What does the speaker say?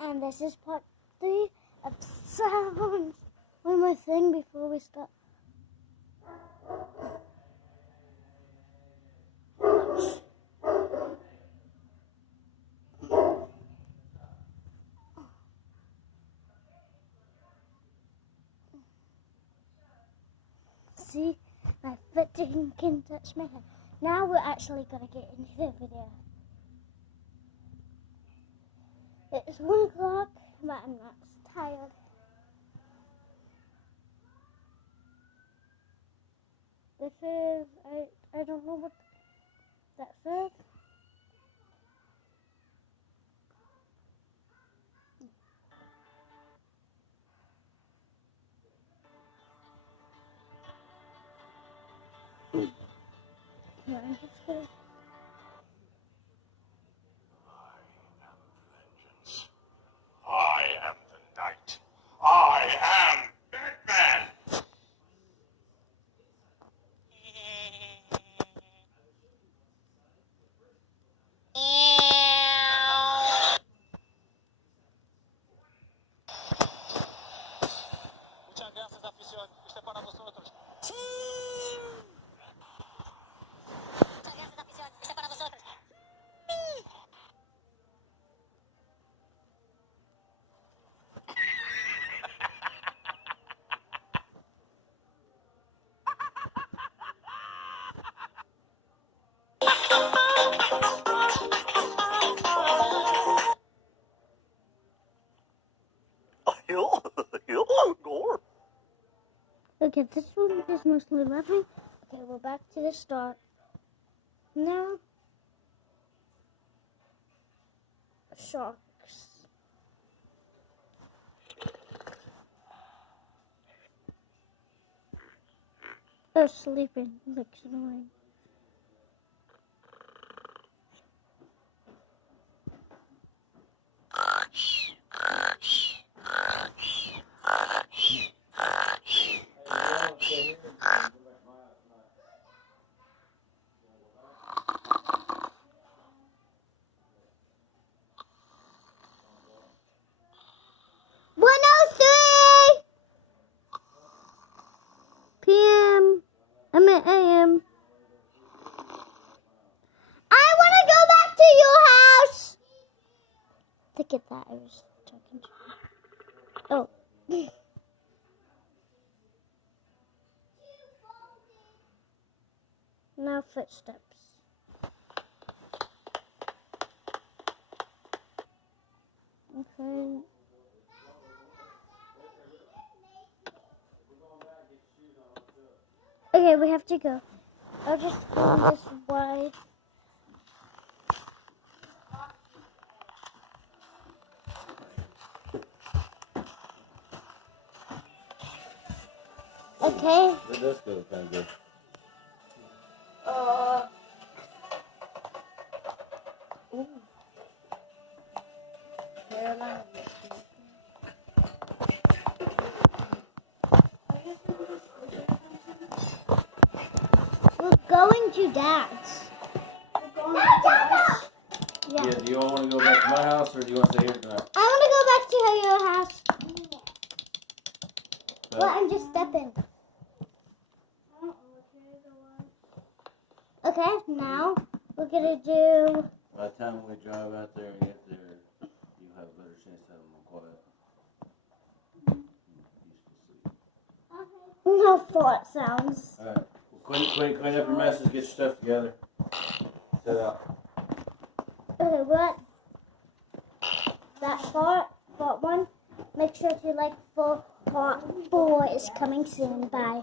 And this is part 3 of sounds. One more thing before we start. See, my foot can touch my head. Now we're actually going to get into the video. It's 1 o'clock, but I'm not tired. This is, I don't know what that says. Yeah, I'm just gonna... I am the Knight. I am Batman. Muchas gracias, afición. Este para vosotros. Muchas gracias, afición. Este para vosotros. Okay, this one is mostly laughing. Okay, we're back to the start. Now, sharks. They're sleeping, looks annoying. PM. I mean AM. I want to go back to your house. Look at that. I was talking to you. Oh. No footsteps. Okay. Okay, we have to go. I'll just go this way. Okay. That does feel kind of good. Ooh. Carolina. We're going to Dad's. Yeah. Yeah, do you all want to go back to my house or do you want to stay here tonight? I want to go back to your house. So, Well, I'm just stepping. Okay, now we're gonna do. by the time we drive out there and get there, you have a better chance to have them quiet. No fart sounds. Alright, well, clean up your messes, get your stuff together. Set out. Okay, what? That part 1. Make sure to like part 4 is coming soon. Bye.